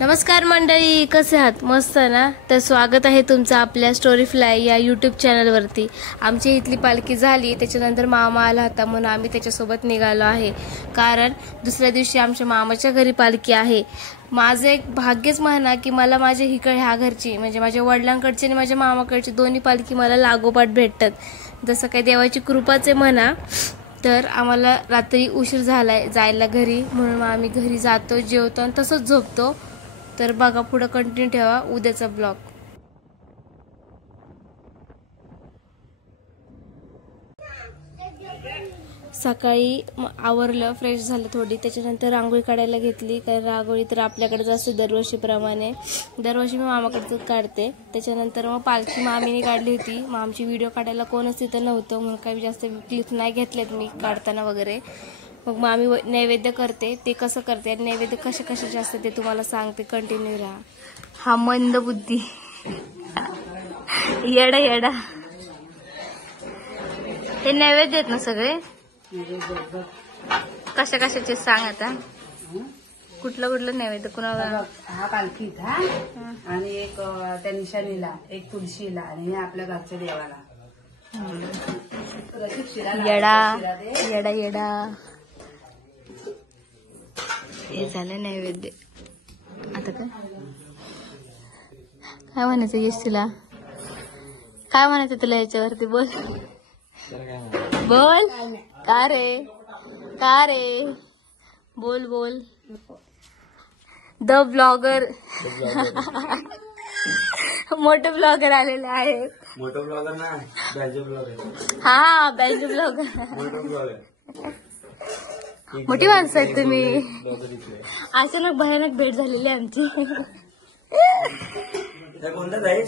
नमस्कार मंडळी, कसे आहात? मस्त ना? तर स्वागत आहे तुमचं आपल्या स्टोरी फ्लाय या यूट्यूब चॅनलवरती. आमची इथली पालखी झाली, त्याच्यानंतर मामा आला होता म्हणून आम्ही त्याच्यासोबत निघालो आहे. कारण दुसऱ्या दिवशी आमच्या मामाच्या घरी पालखी आहे. माझं एक भाग्यच म्हणा की मला माझ्या ह्या घरची म्हणजे माझ्या वडिलांकडची आणि माझ्या मामाकडची दोन्ही पालखी मला लागोपाठ भेटतात. जसं काही देवाची कृपाच आहे म्हणा. तर आम्हाला रात्री उशीर झालाय जायला घरी, म्हणून आम्ही घरी जातो, जेवतो आणि तसंच झोपतो. तर बघा, पुढे कंटिन्यू ठेवा उद्याचा ब्लॉग. सकाळी आवरलं, फ्रेश झालं थोडी, त्याच्यानंतर रांगोळी काढायला घेतली. कारण रांगोळी तर आपल्याकडेच असते दरवर्षीप्रमाणे. दरवर्षी मी मामाकडचं काढते. त्याच्यानंतर मग पालखी मामीने काढली होती. मग आमची व्हिडिओ काढायला कोणच तिथं नव्हतं, म्हणून काही जास्त क्लिप नाही घेतलेत मी काढताना वगैरे. मग मामी नैवेद्य करते. ते कसं करते आणि नैवेद्य कशाचे असते ते तुम्हाला सांगते, कंटिन्यू राहा. हा मंद बुद्धी येडा येडा. हे नैवेद्य आहेत ना सगळे? कशाचे सांग आता. कुठलं नैवेद्य कुणाला? हा पालखीचा आणि एक त्या निशाणीला, एक तुळशीला आणि हे आपल्या घरच्या देवाला. येडा येडा. हे झालं नैवेद्य. आता काय म्हणायचं यश तुला? काय म्हणायचं तुला याच्यावरती? बोल बोल. का रे बोल. द ब्लॉगर मोठे ब्लॉगर आलेले आहेत. मोठा ब्लॉगर ना, बॅजो ब्लॉगर. हा, बॅजो ब्लॉगर. मोठी माणसं आहेत तुम्ही. अचानक भयानक भेट झालेली आमची. कोणता जाईल?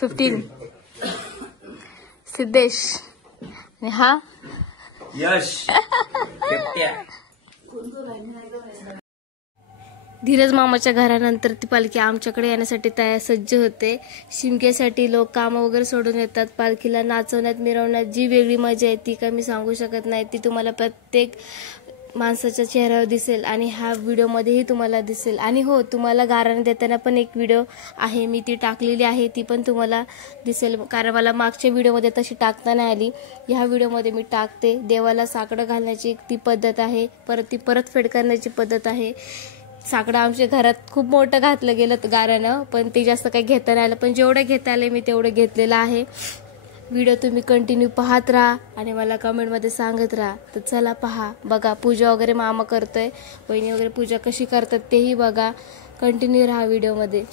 15 सिद्धेश आणि हा यश. धीरज मामाच्या घरानंतर ती पालखी आमच्याकडे येण्यासाठी तयार सज्ज होते. शिमक्यासाठी लोक कामं वगैरे सोडून येतात. पालखीला नाचवण्यात, मिरवण्यात जी वेगळी मजा आहे ती काही मी सांगू शकत नाही. ती तुम्हाला प्रत्येक माणसाच्या चेहऱ्यावर दिसेल आणि ह्या व्हिडिओमध्येही तुम्हाला दिसेल. आणि हो, तुम्हाला गाराणे देताना पण एक व्हिडिओ आहे, मी ती टाकलेली आहे, ती पण तुम्हाला दिसेल. कारण मला मागच्या व्हिडिओमध्ये तशी टाकता नाही आली, ह्या व्हिडिओमध्ये मी टाकते. देवाला साकडं घालण्याची ती पद्धत आहे, ती परतफेड करण्याची पद्धत आहे. साकडं आमच्या घरात खूप मोठं घातलं गेलं गारानं, पण ते जास्त काही घेता नाही आलं. पण जेवढं घेता आलं मी तेवढं घेतलेलं आहे. व्हिडिओ तुम्ही कंटिन्यू पाहत राहा आणि मला कमेंटमध्ये सांगत राहा. तर चला पहा, बघा पूजा वगैरे मामा करतोय, बहिणी वगैरे पूजा कशी करतात तेही बघा. कंटिन्यू राहा व्हिडिओमध्ये.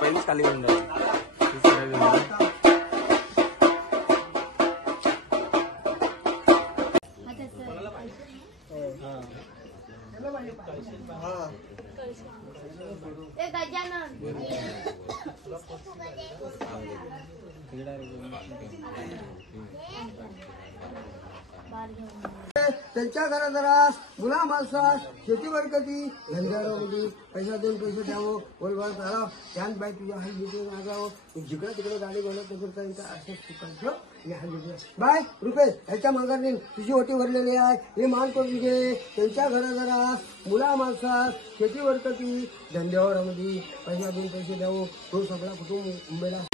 पहिलीच खाली होऊन जाईल. त्यांच्या घरात जरा मुला माणसा शेती वरकती धंद्यामध्ये पैसा देऊन पैसे द्यावं, बोलवा चालाव, त्याच बाई तुझ्या हात घेऊन लागावं, जिकडे तिकडे गाडी बोलत करता असं शिकायचं. बाय रुपये ह्याच्या माघारी तुझी ओटी भरलेली आहे, हे मान करून घे. त्यांच्या घरात जरा मुला माणसा शेती वरकती धंद्यावरमध्ये पैसा देऊन पैसे द्यावं, तो सगळा कुटुंब मुंबईला.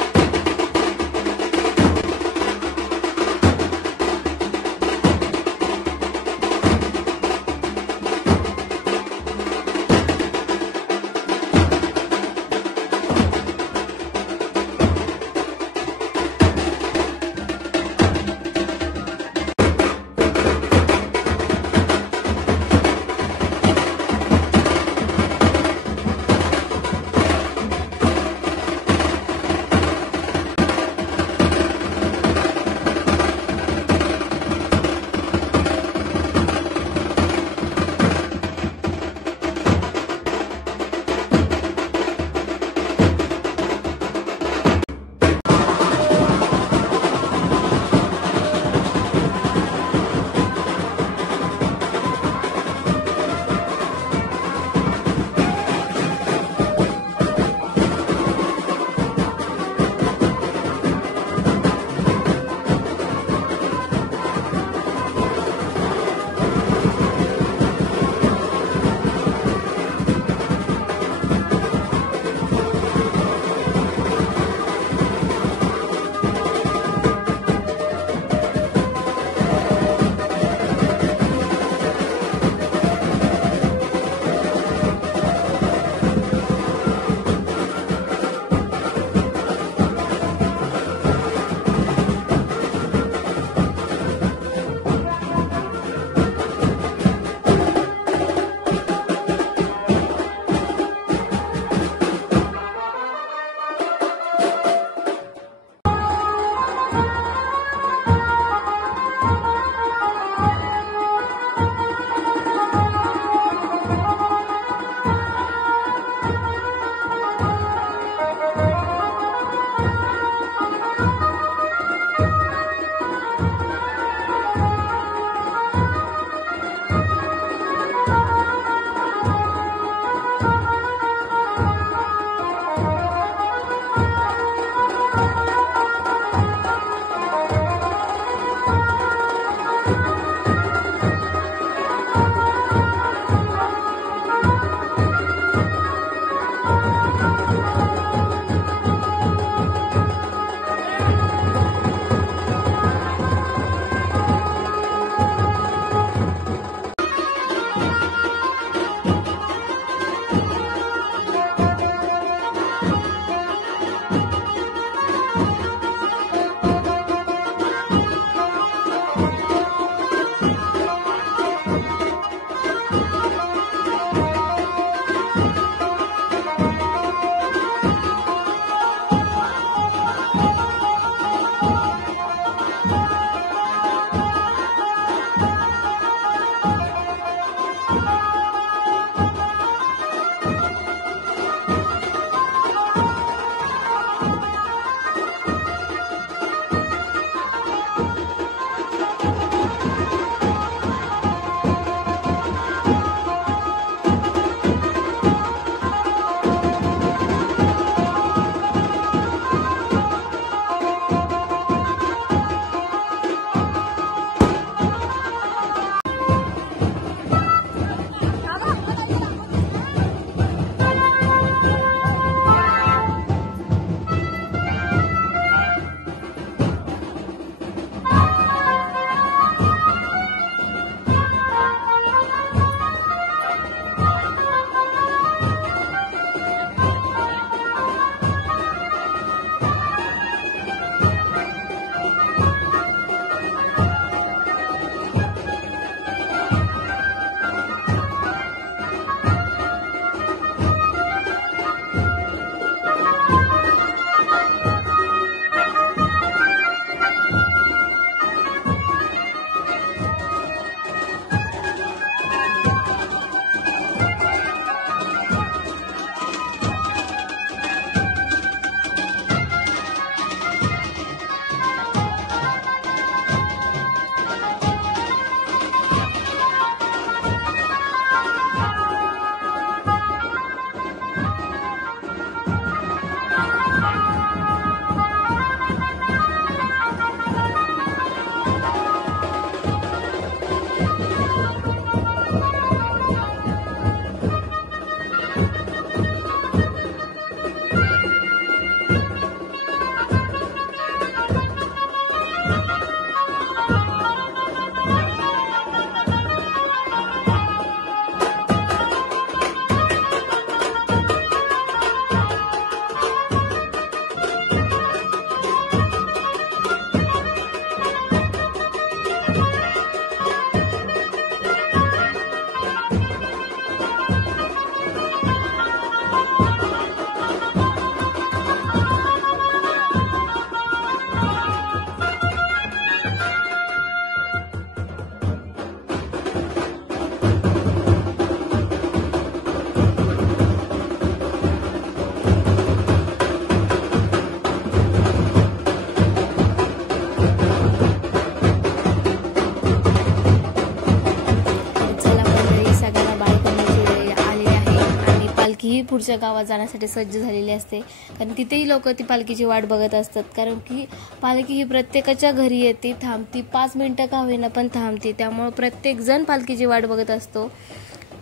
पुढच्या गावात जाण्यासाठी सज्ज झालेली असते. कारण तिथेही लोक ती पालखीची वाट बघत असतात. कारण की पालखी ही प्रत्येकाच्या घरी येते, थांबती, 5 मिनिटं का होईना पण थांबते. त्यामुळं प्रत्येकजण पालखीची वाट बघत असतो.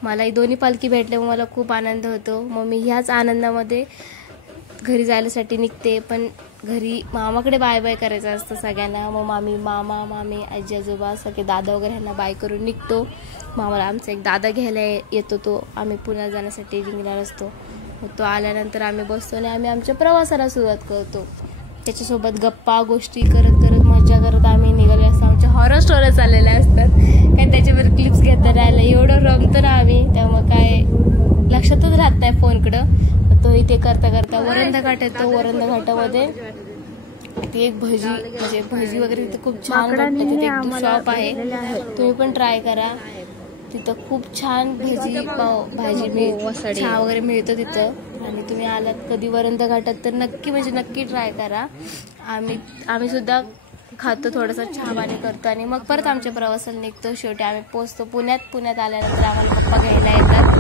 मला ही दोन्ही पालखी भेटल्यामुळे मला खूप आनंद होतो. मग मी ह्याच आनंदामध्ये घरी जायसाठी निघते. पण घरी मामाकडे बाय बाय करायचं असतं सगळ्यांना. मग मामा मामी आजी आजोबा सगळे दादा वगैरे ह्यांना बाय करून निघतो. मामाला आमचा एक दादा घ्यायला येतो. तो आम्ही पुण्यात जाण्यासाठी रिंगणार असतो. मग तो आल्यानंतर आम्ही बसतो आणि आम्ही आमच्या प्रवासाला सुरुवात करतो. त्याच्यासोबत गप्पा गोष्टी करत करत मजा करत आम्ही निघाले असतो. आमच्या हॉरर स्टोऱ्या चाललेल्या असतात. कारण त्याच्यावर क्लिप्स घेता राहिला एवढं रमतो ना आम्ही, त्यामुळे काय लक्षातच राहत नाही फोनकडं. तो इथे करता करता वरंदा घाट येतो. वरंदा घाटामध्ये ती एक भजी वगैरे तिथे खूप छान भेटते. तिथे एक शॉप आहे, तुम्ही पण ट्राय करा. तिथं खूप छान भाजी चहा वगैरे मिळतो तिथं. आणि तुम्ही आलात कधी वरंदा घाटात तर नक्की ट्राय करा. आम्ही सुद्धा खातो, थोडासा चहा पाणी करतो आणि मग परत आमच्या प्रवासाला निघतो. शेवटी आम्ही पोहोचतो पुण्यात. पुण्यात आल्यानंतर आम्हाला पप्पा घ्यायला येतात.